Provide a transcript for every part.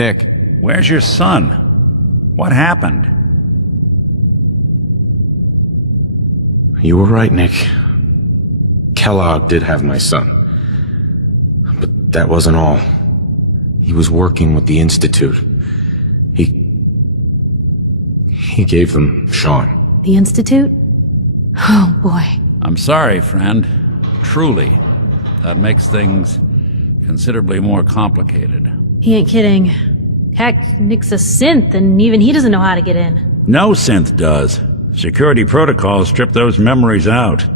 Nick. Where's your son? What happened? You were right, Nick. Kellogg did have my son. But that wasn't all. He was working with the Institute. He gave them Sean. The Institute? Oh, boy. I'm sorry, friend. Truly. That makes things considerably more complicated. He ain't kidding. Heck, Nick's a synth, and even he doesn't know how to get in. No synth does. Security protocols strip those memories out.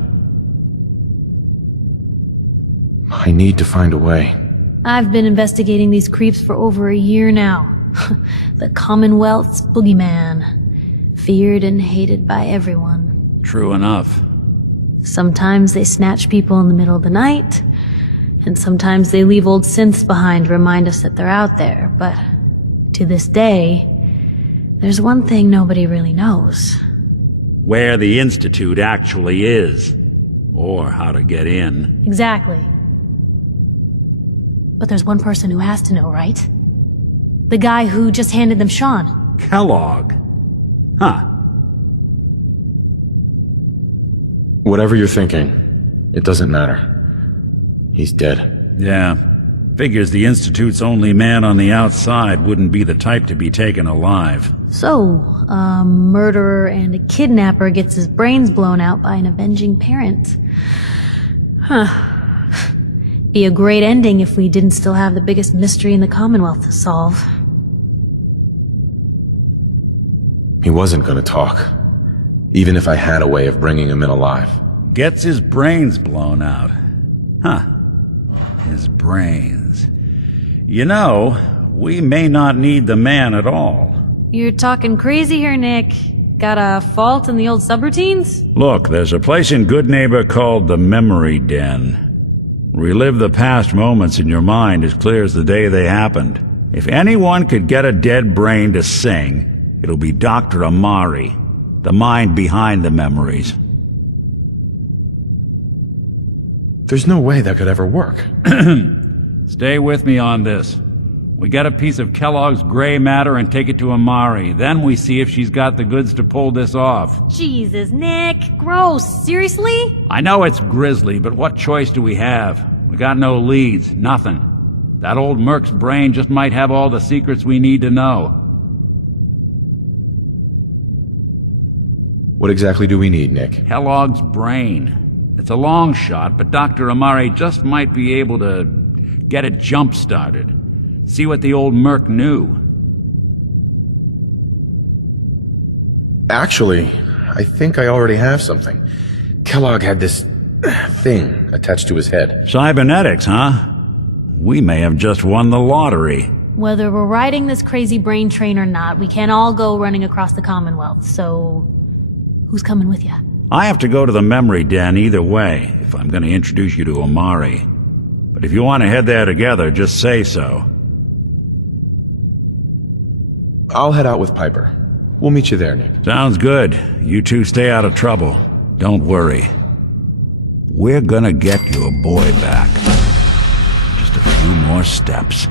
I need to find a way. I've been investigating these creeps for over a year now. The Commonwealth's boogeyman. Feared and hated by everyone. True enough. Sometimes they snatch people in the middle of the night, and sometimes they leave old synths behind to remind us that they're out there, but to this day, there's one thing nobody really knows. Where the Institute actually is. Or how to get in. Exactly. But there's one person who has to know, right? The guy who just handed them Sean. Kellogg. Huh. Whatever you're thinking, it doesn't matter. He's dead. Yeah. Figures the Institute's only man on the outside wouldn't be the type to be taken alive. So, a murderer and a kidnapper gets his brains blown out by an avenging parent. Huh. Be a great ending if we didn't still have the biggest mystery in the Commonwealth to solve. He wasn't gonna talk, even if I had a way of bringing him in alive. Gets his brains blown out. Huh. His brains. You know, we may not need the man at all. You're talking crazy here, Nick. Got a fault in the old subroutines? Look, there's a place in Good Neighbor called the Memory Den. Relive the past moments in your mind as clear as the day they happened. If anyone could get a dead brain to sing, it'll be Dr. Amari, the mind behind the memories. There's no way that could ever work. Stay with me on this. We get a piece of Kellogg's gray matter and take it to Amari. Then we see if she's got the goods to pull this off. Jesus, Nick. Gross. Seriously? I know it's grisly, but what choice do we have? We got no leads, nothing. That old Merc's brain just might have all the secrets we need to know. What exactly do we need, Nick? Kellogg's brain. It's a long shot, but Dr. Amari just might be able to get it jump-started. See what the old Merc knew. Actually, I think I already have something. Kellogg had this thing attached to his head. Cybernetics, huh? We may have just won the lottery. Whether we're riding this crazy brain train or not, we can't all go running across the Commonwealth, so who's coming with you? I have to go to the Memory Den either way, if I'm going to introduce you to Amari. But if you want to head there together, just say so. I'll head out with Piper. We'll meet you there, Nick. Sounds good. You two stay out of trouble. Don't worry. We're gonna get your boy back. Just a few more steps.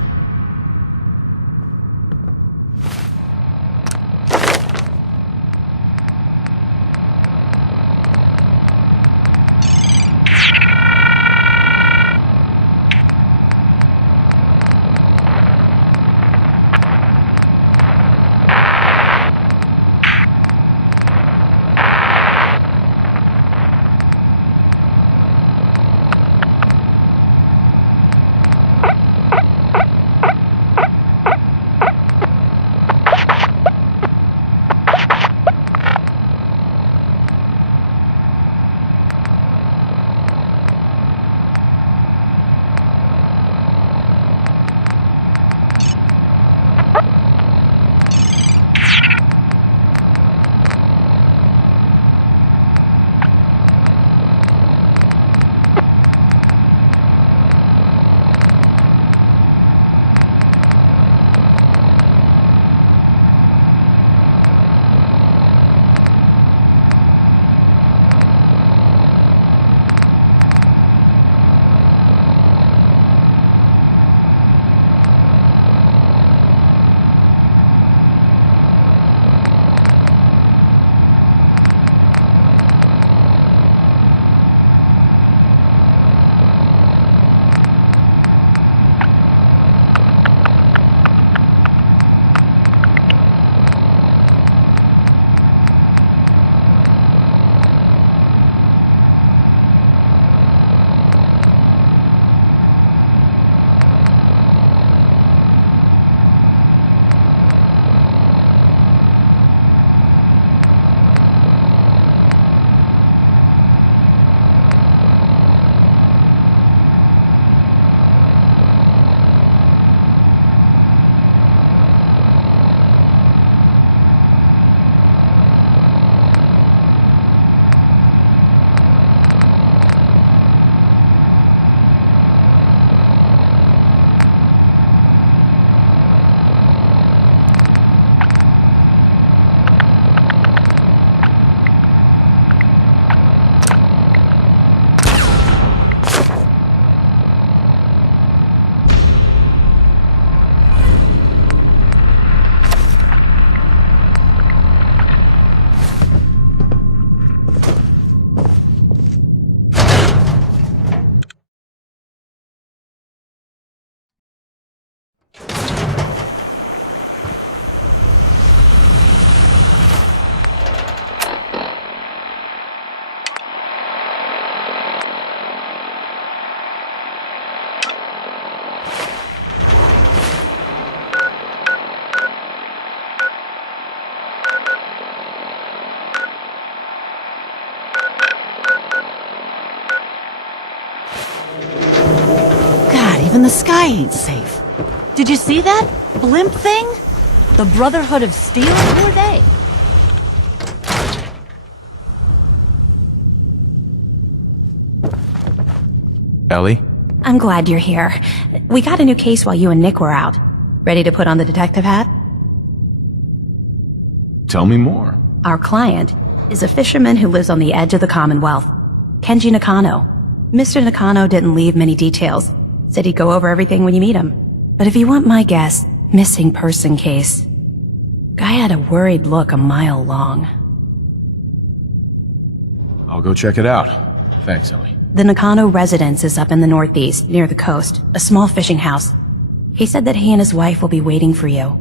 sky ain't safe. Did you see that? Blimp thing? The Brotherhood of Steel? Who are they? Ellie? I'm glad you're here. We got a new case while you and Nick were out. Ready to put on the detective hat? Tell me more. Our client is a fisherman who lives on the edge of the Commonwealth. Kenji Nakano. Mr. Nakano didn't leave many details. Said he'd go over everything when you meet him. But if you want my guess, missing person case. Guy had a worried look a mile long. I'll go check it out. Thanks, Ellie. The Nakano residence is up in the northeast, near the coast. A small fishing house. He said that he and his wife will be waiting for you.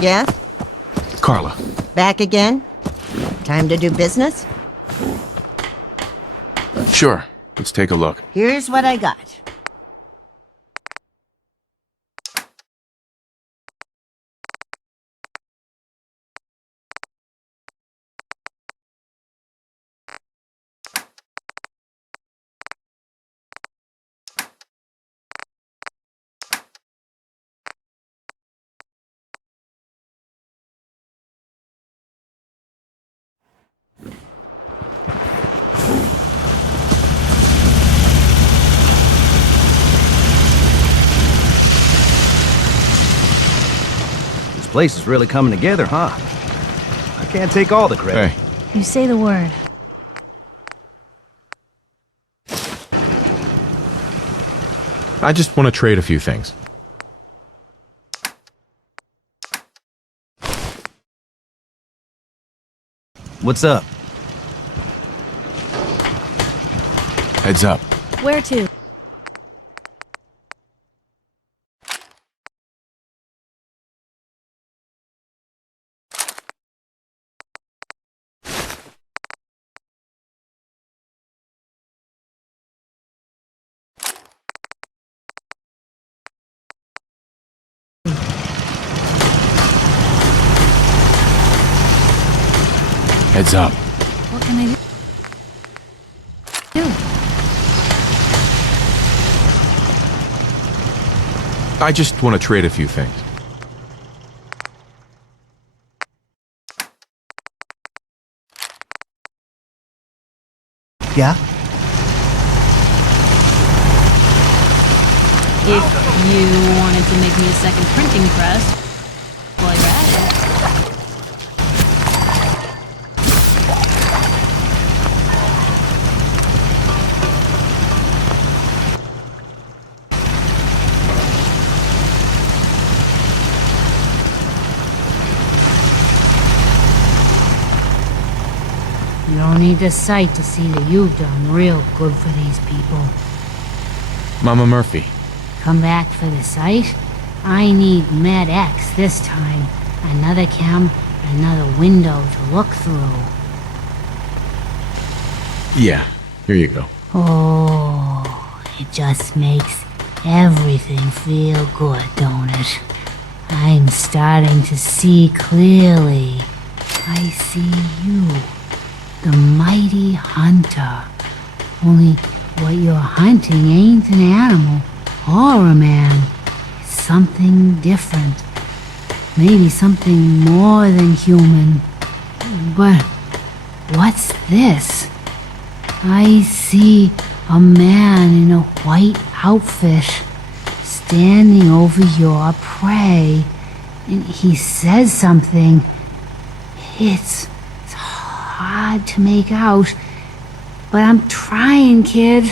Yes? Carla. Back again? Time to do business? Sure. Let's take a look. Here's what I got. This place is really coming together, huh? I can't take all the credit. Hey, You say the word. I just want to trade a few things. What's up? Heads up. Where to? Heads up. What can I do? I just want to trade a few things. Yeah? If you wanted to make me a second printing press, while you're at it. You don't need the sight to see that you've done real good for these people. Mama Murphy. Come back for the sight? I need Med X this time. Another cam, another window to look through. Yeah, here you go. Oh, it just makes everything feel good, don't it? I'm starting to see clearly. I see you, the mighty hunter. Only what you're hunting ain't an animal or a man. It's something different. Maybe something more than human. But what's this? I see a man in a white outfit standing over your prey. And he says something. It's hard to make out, but I'm trying, kid.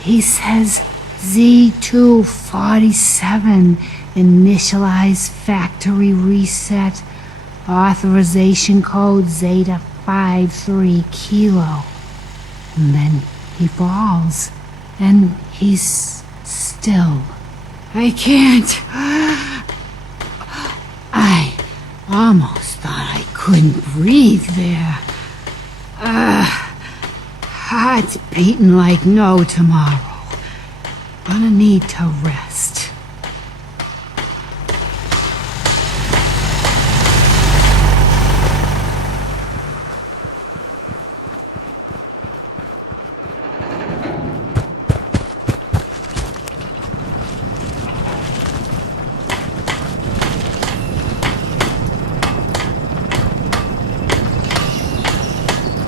He says Z247, initialize factory reset, authorization code Zeta 53 Kilo. And then he falls, and he's still. I can't. I almost thought I couldn't breathe there. Heart's beating like no tomorrow. Gonna need to rest.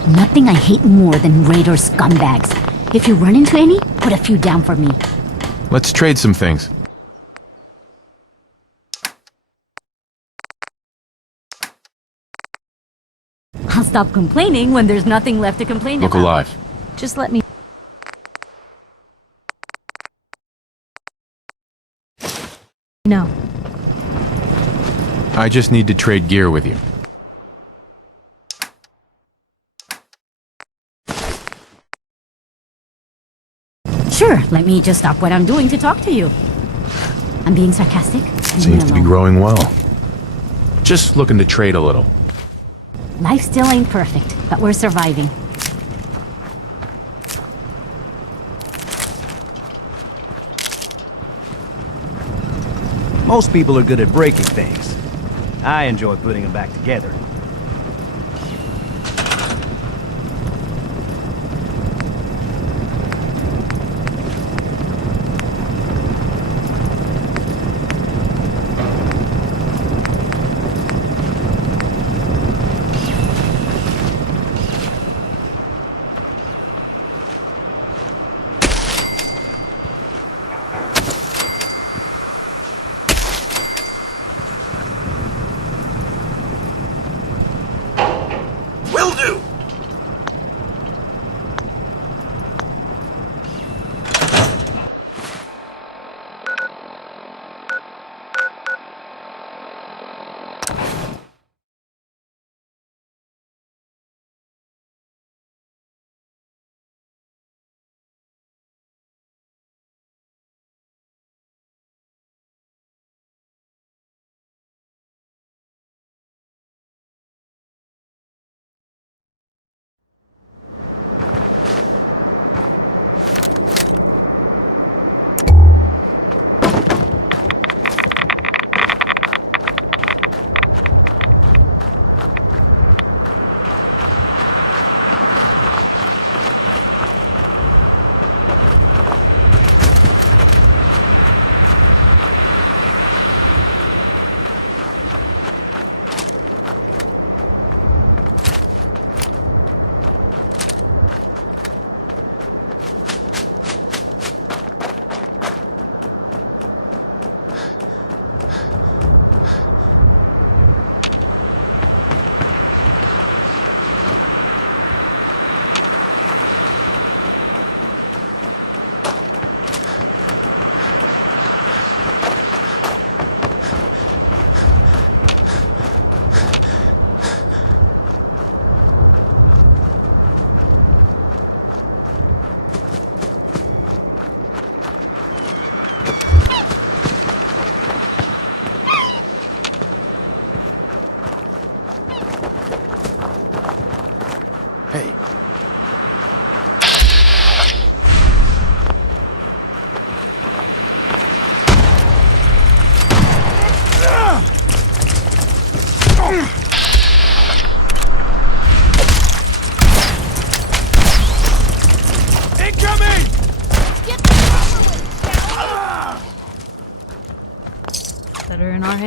Nothing I hate more than raider scumbags. If you run into any, put a few down for me. Let's trade some things. I'll stop complaining when there's nothing left to complain Look about. alive. Just let me... No. I just need to trade gear with you. Sure, let me just stop what I'm doing to talk to you. I'm being sarcastic. Leave me Seems to be alone. growing well. Just looking to trade a little. Life still ain't perfect, but we're surviving. Most people are good at breaking things. I enjoy putting them back together.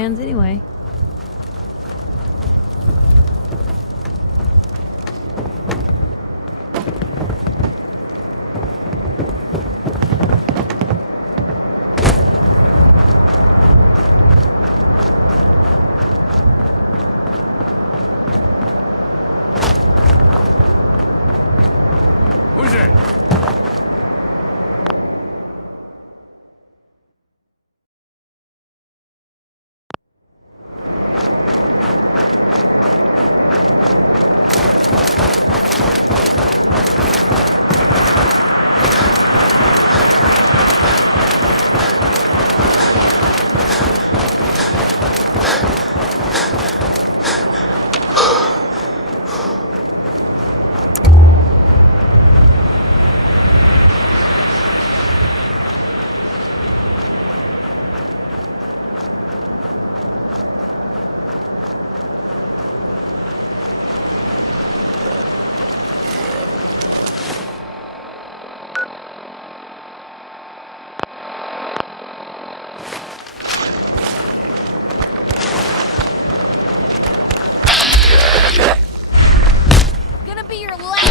hands anyway. Who's it? Gonna be your last.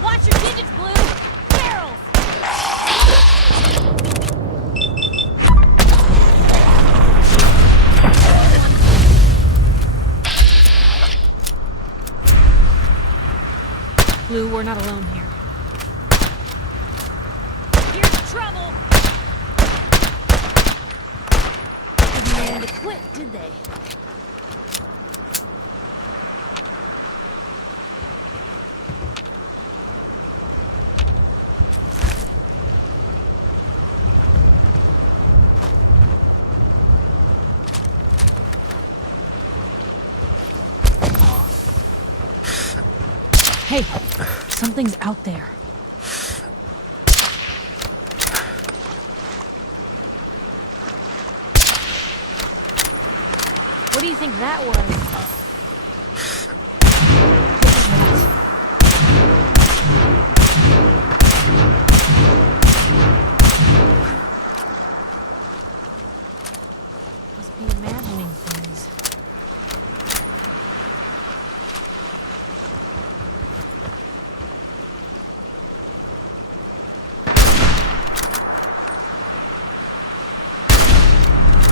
Watch your digits, Blue! Barrels! Blue, we're not alone here. Here's trouble! Didn't mean to quit, did they? Hey, something's out there. What do you think that was? Must be imagining things.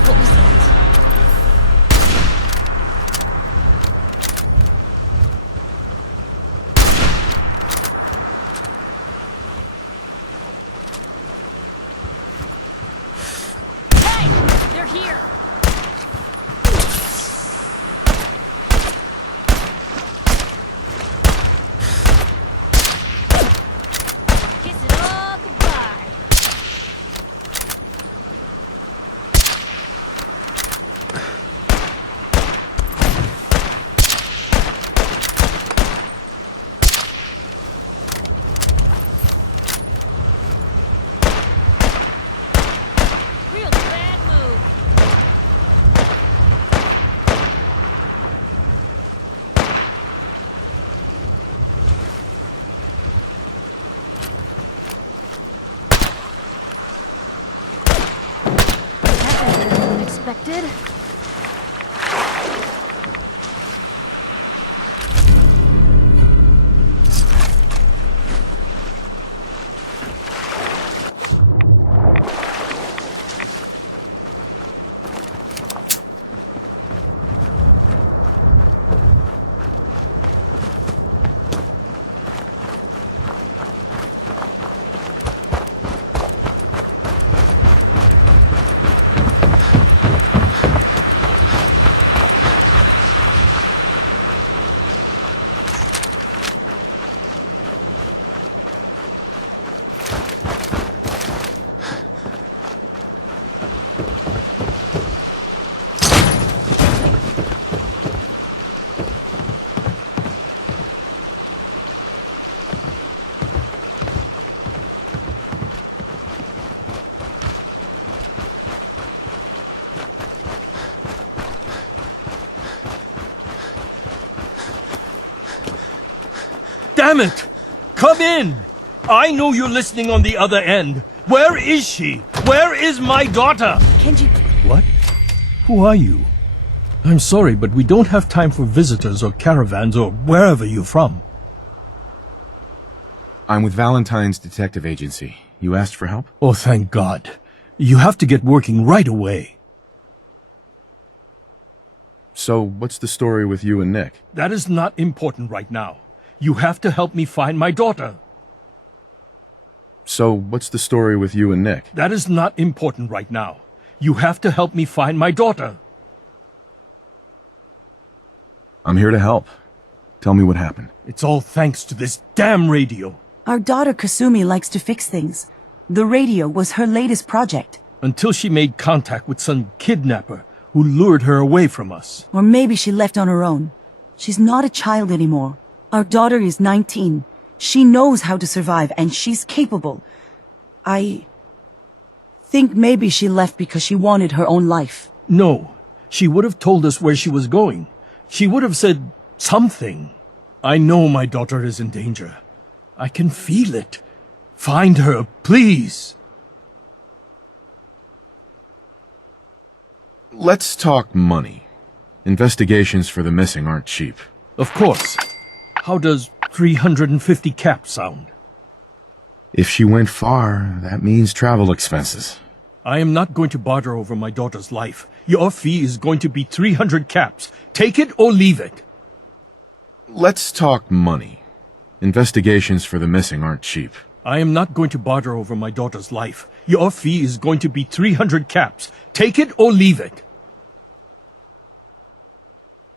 What was that? Hey! They're here! Kiss it all goodbye! Real bad move. That was better than expected. Damn it! Come in! I know you're listening on the other end. Where is she? Where is my daughter? Kenji... What? Who are you? I'm sorry, but we don't have time for visitors or caravans or wherever you're from. I'm with Valentine's Detective Agency. You asked for help? Oh, thank God. You have to get working right away. So, what's the story with you and Nick? That is not important right now. You have to help me find my daughter. So, what's the story with you and Nick? That is not important right now. You have to help me find my daughter. I'm here to help. Tell me what happened. It's all thanks to this damn radio. Our daughter Kasumi likes to fix things. The radio was her latest project. Until she made contact with some kidnapper who lured her away from us. Or maybe she left on her own. She's not a child anymore. Our daughter is 19. She knows how to survive, and she's capable. I think maybe she left because she wanted her own life. No, she would have told us where she was going. She would have said something. I know my daughter is in danger. I can feel it. Find her, please. Let's talk money. Investigations for the missing aren't cheap. Of course. How does 350 caps sound? If she went far, that means travel expenses. I am not going to barter over my daughter's life. Your fee is going to be 300 caps. Take it or leave it. Let's talk money. Investigations for the missing aren't cheap. I am not going to barter over my daughter's life. Your fee is going to be 300 caps. Take it or leave it.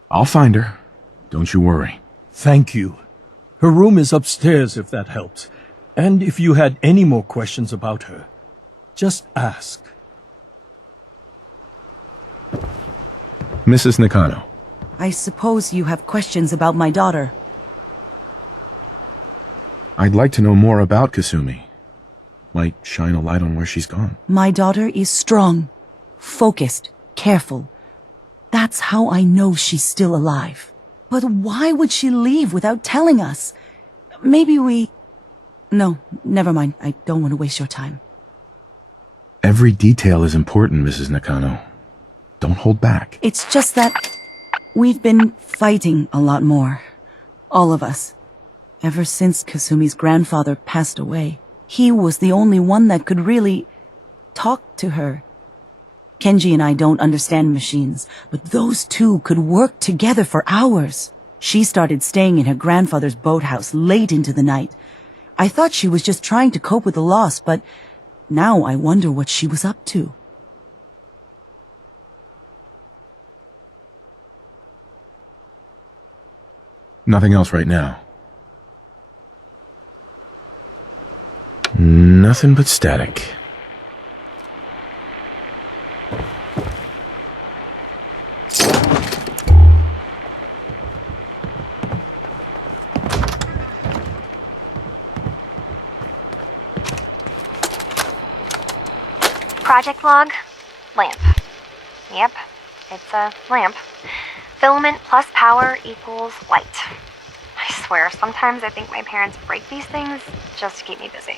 I'll find her. Don't you worry. Thank you. Her room is upstairs if that helps. And if you had any more questions about her, just ask. Mrs. Nakano. I suppose you have questions about my daughter. I'd like to know more about Kasumi. Might shine a light on where she's gone. My daughter is strong, focused, careful. That's how I know she's still alive. But why would she leave without telling us? Maybe we... No, never mind. I don't want to waste your time. Every detail is important, Mrs. Nakano. Don't hold back. It's just that we've been fighting a lot more. All of us. Ever since Kasumi's grandfather passed away. He was the only one that could really talk to her. Kenji and I don't understand machines, but those two could work together for hours. She started staying in her grandfather's boathouse late into the night. I thought she was just trying to cope with the loss, but now I wonder what she was up to. Nothing else right now. Nothing but static. Project log, lamp. Yep, it's a lamp. Filament plus power equals light. I swear, sometimes I think my parents break these things just to keep me busy.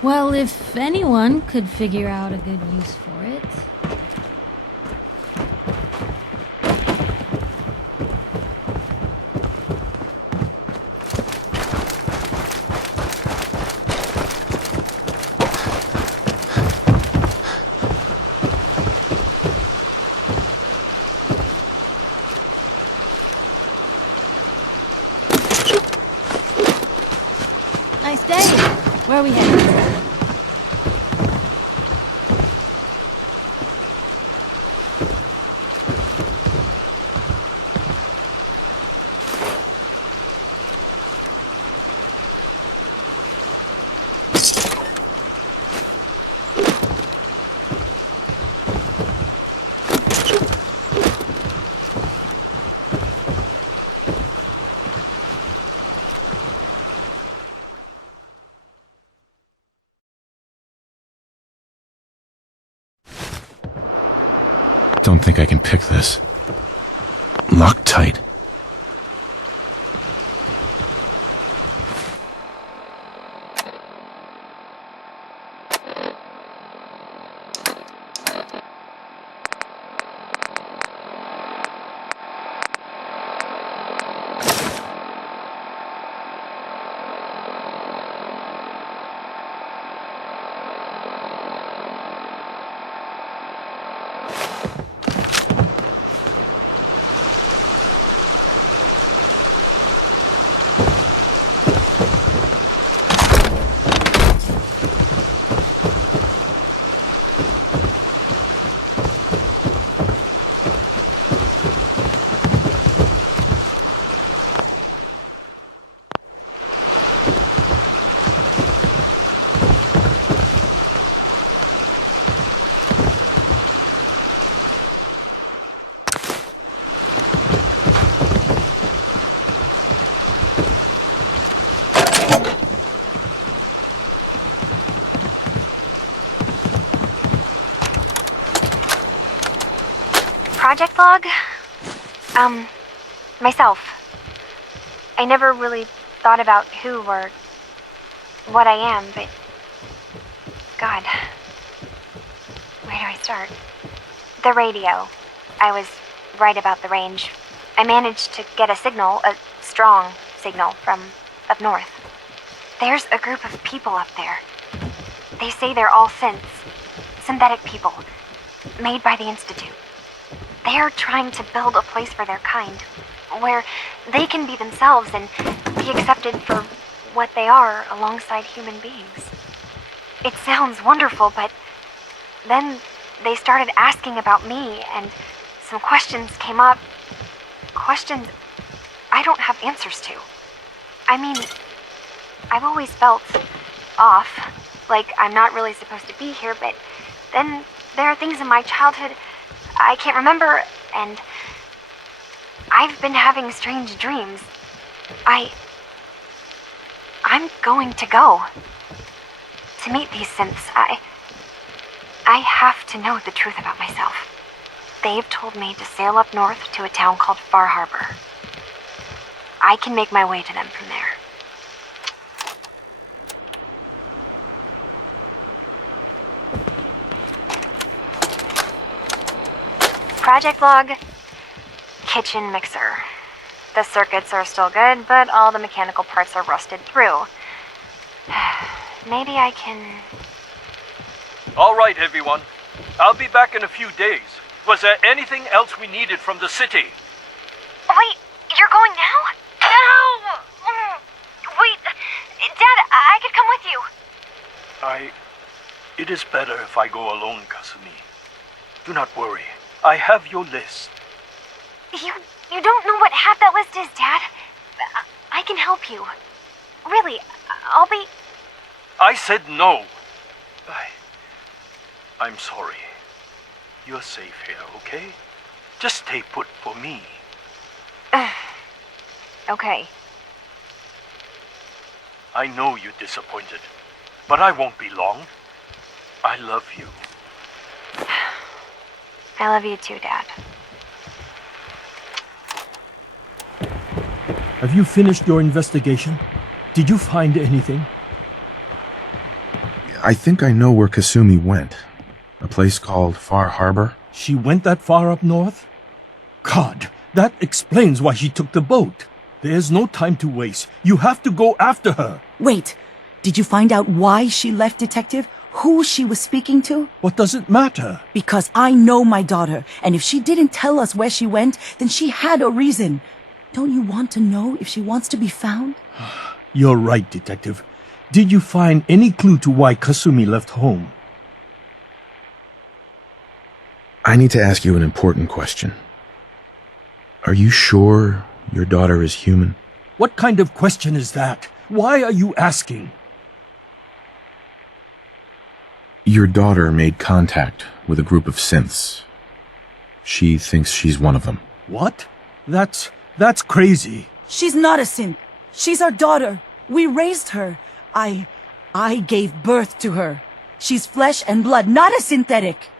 Well, if anyone could figure out a good use for it. Nice day. Where are we headed? don't think I can pick this. Locked tight. Project log? Myself. I never really thought about who or what I am, but... God. Where do I start? The radio. I was right about the range. I managed to get a signal, a strong signal, from up north. There's a group of people up there. They say they're all synthetic people, made by the Institute. They're trying to build a place for their kind, where they can be themselves and be accepted for what they are alongside human beings. It sounds wonderful, but then they started asking about me, and some questions came up. Questions I don't have answers to. I mean, I've always felt off, like I'm not really supposed to be here, but then there are things in my childhood I can't remember, and I've been having strange dreams. I'm going to go to meet these synths. I have to know the truth about myself. They've told me to sail up north to a town called Far Harbor. I can make my way to them from there. Project log, kitchen mixer. The circuits are still good, but all the mechanical parts are rusted through. Maybe I can... All right, everyone. I'll be back in a few days. Was there anything else we needed from the city? Wait, you're going now? No! Wait, Dad, I could come with you. It is better if I go alone, Kasumi. Do not worry. I have your list. You don't know what half that list is, Dad. I can help you. Really, I'll be... I said no. I'm sorry. You're safe here, okay? Just stay put for me. Okay. I know you're disappointed, but I won't be long. I love you. I love you too, Dad. Have you finished your investigation? Did you find anything? I think I know where Kasumi went. A place called Far Harbor. She went that far up north? God, that explains why she took the boat. There's no time to waste. You have to go after her. Wait, did you find out why she left, Detective? Who she was speaking to? What does it matter? Because I know my daughter, and if she didn't tell us where she went, then she had a reason. Don't you want to know if she wants to be found? You're right, Detective. Did you find any clue to why Kasumi left home? I need to ask you an important question. Are you sure your daughter is human? What kind of question is that? Why are you asking? Your daughter made contact with a group of synths. She thinks she's one of them. What? That's crazy. She's not a synth. She's our daughter. We raised her. I gave birth to her. She's flesh and blood, not a synthetic.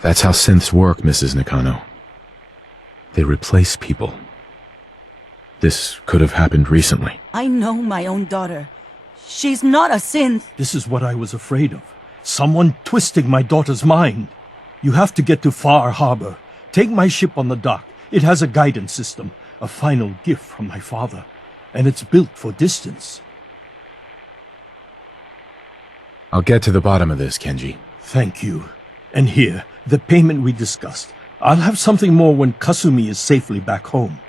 That's how synths work, Mrs. Nakano. They replace people. This could have happened recently. I know my own daughter. She's not a synth. This is what I was afraid of. Someone twisting my daughter's mind. You have to get to Far Harbor. Take my ship on the dock. It has a guidance system, a final gift from my father. And it's built for distance. I'll get to the bottom of this, Kenji. Thank you. And here, the payment we discussed. I'll have something more when Kasumi is safely back home.